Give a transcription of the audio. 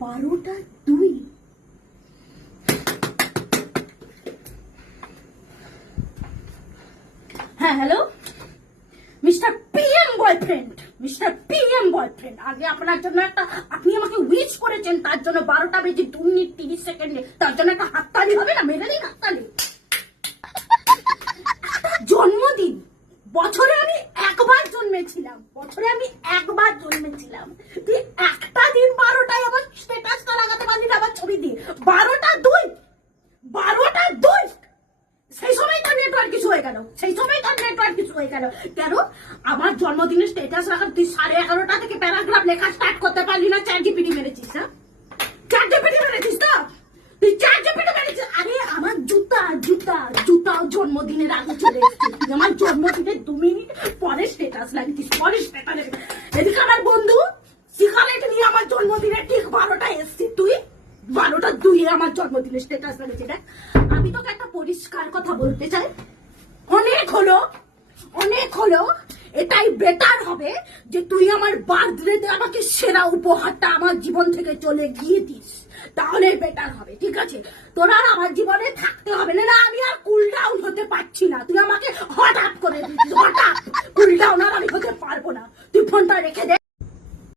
12:02। হ্যাঁ hello mister PM boyfriend, mister PM boyfriend, আগে আপনার জন্য একটা, আপনি আমাকে উইশ করেছেন তার জন্য 12:02:30, তার জন্য একটা হাততালি হবে না? মেরে দিন হাততালি। জন্মদিন, বছরে আমি একবার জন্মেছিলাম, তুই একটা দিন 12টায় আমার স্ট্যাটাসটা লাগাতে পারলি না আমার ছবি দিয়ে। 12:02 সেই সময় তোর নেটওয়ার্ক কিছু হয়ে গেল, কেন? আমার জন্মদিনের স্ট্যাটাস রাখা তুই 11:30টা থেকে প্যারাগ্রাফ লেখা স্টার্ট করতে পারলি না? চ্যাট জিপিটি মেরেছিস না? চ্যাট জিপিটি মেরেছিস তো? তুই চ্যাট জিপিটি মেরেছিস? আরে আমার জুতাও জন্মদিনের আগে চলে এসেছে। তুই আমার জন্মদিনের 2 মিনিট পরে স্ট্যাটাস লাগিয়েছিস, এদিকে আমার বন্ধু সিগারেট নিয়ে আমার জন্মদিনে ঠিক 12টায় এসেছিস, তুই 12:02 আমার জন্মদিনের স্ট্যাটাস লাগিয়েছিস। আমি তোকে একটা পরিষ্কার কথা বলতে চাই, অনেক হলো, এটাই বেটার হবে যে তুই আমার বার্থডেতে আমাকে সেরা উপহারটা আমার জীবন থেকে চলে গিয়ে দিস, তাহলে বেটার হবে, ঠিক আছে? তোরা আর আমার জীবনে থাকতে হবে না, আমি আর কুল ডাউন হতে পারছি না, তুই আমাকে হট আপ করে দিচ্ছিস।